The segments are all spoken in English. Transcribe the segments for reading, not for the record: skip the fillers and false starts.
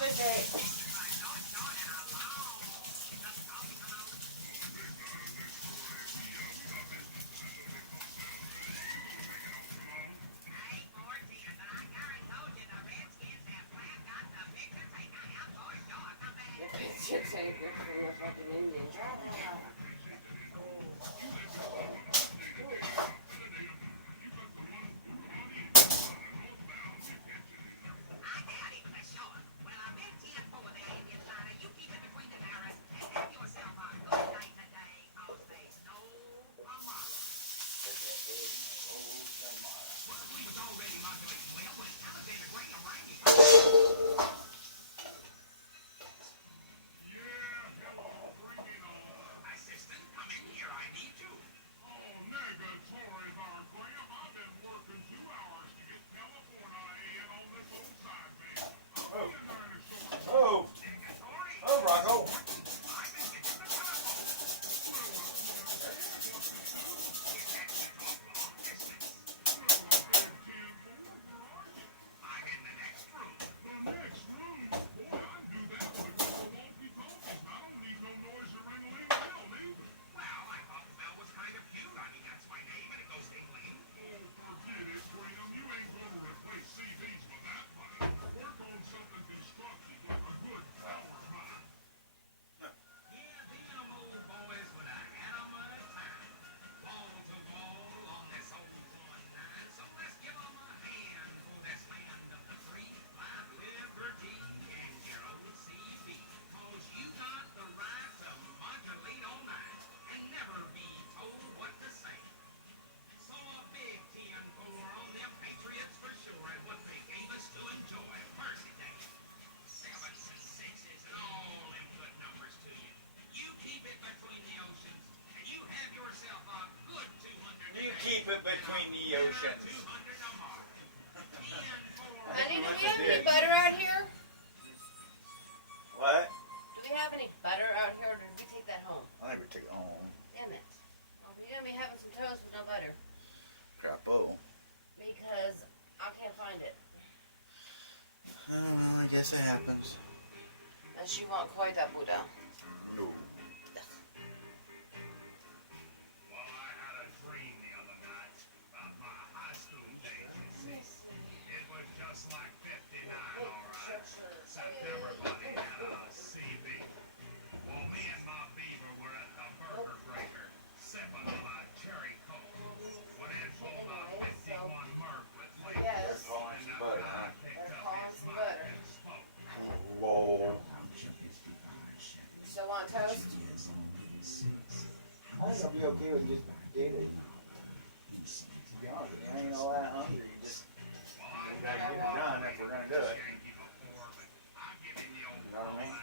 good day. Chicks ain't good for the fucking Indians. Keep it between the oceans. Honey, do we have any butter out here? What? Do we have any butter out here, or did we take that home? I think we took it home. Damn it. Well, we're gonna be having some toast with no butter. Crapo. Because I can't find it. I guess it happens. As you want quite a Buddha. No. Toast? I think I'll be okay with just eat it. To be honest with you, I ain't all that hungry. You just gotta get it done if we're gonna do it. You know what I mean?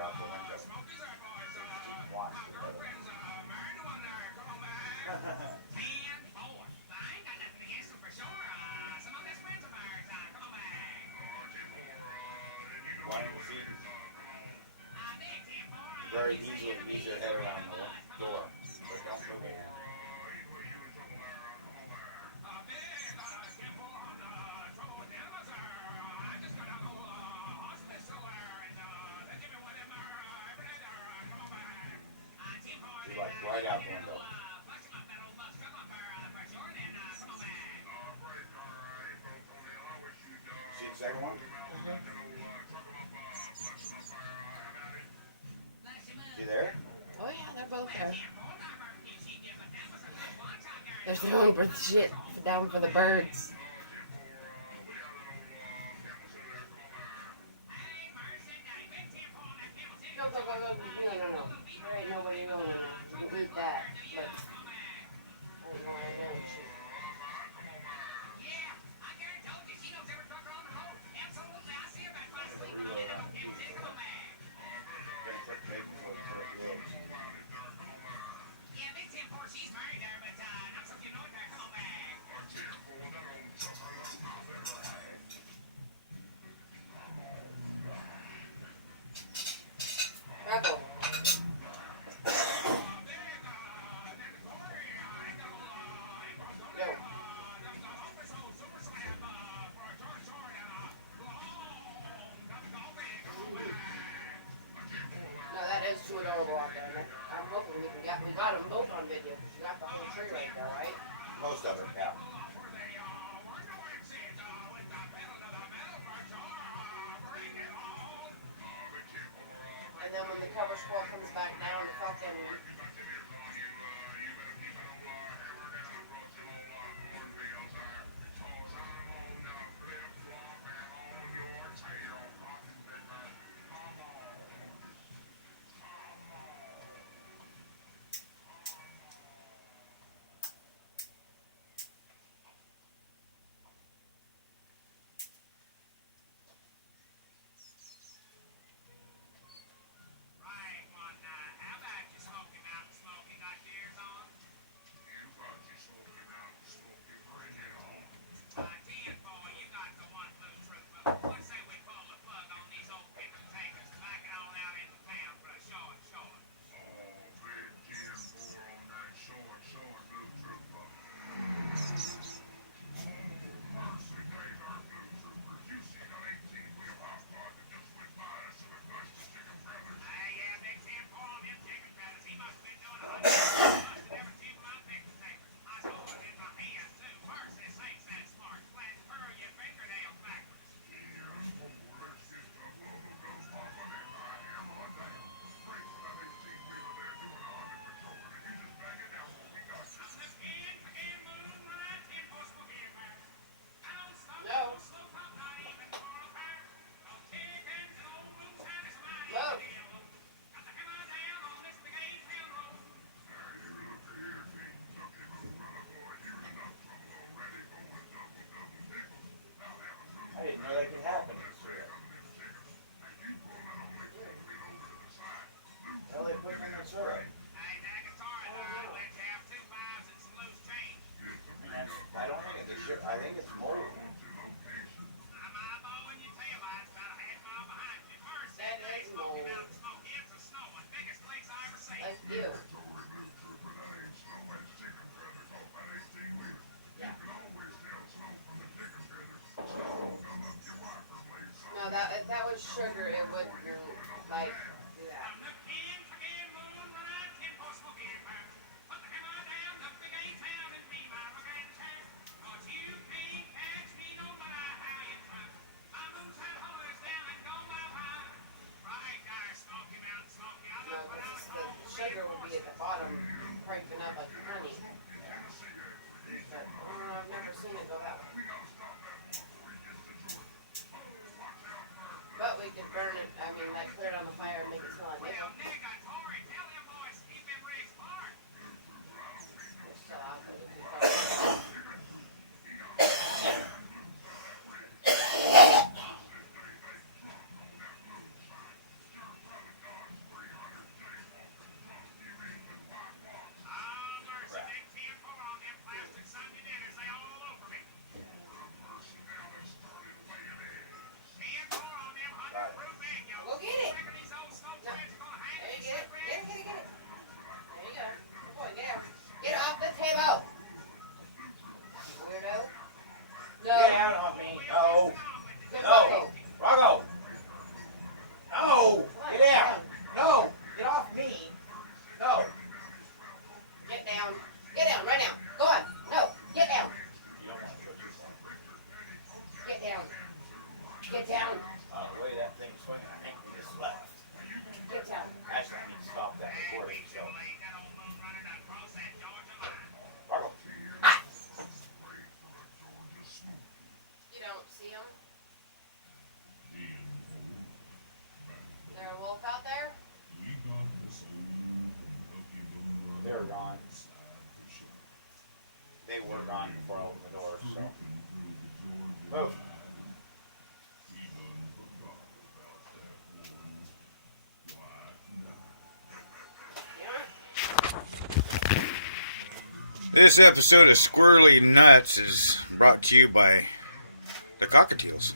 out the window. So you can watch the other one. Why don't you very easily use your head around the door, but don't move it. You're like right out the window. See the second one? You there? Oh yeah, they're both there. They're throwing for the shit down for the birds. No. There ain't nobody going in there. You can eat that, but I ain't going in there and shit. Rebel. Go. No, that is too adorable out there. I'm hoping we got them both on video because you got the whole tree right there, right? Most of it, yeah. And then when the cover squirrel comes back down, the fucking I didn't know that could happen in Syria. Hell, they put them in the syrup. I don't think it's a sugar. I think it's mold. that is mold. Like you. Yeah. No, that was sugar. It wouldn't like do that. No, because the sugar would be at the bottom, cranking up like honey. But I've never seen it go that way. But we could burn it. I mean, that clear it on the fire and make This episode of Squirrely Nuts is brought to you by the Cockatiels.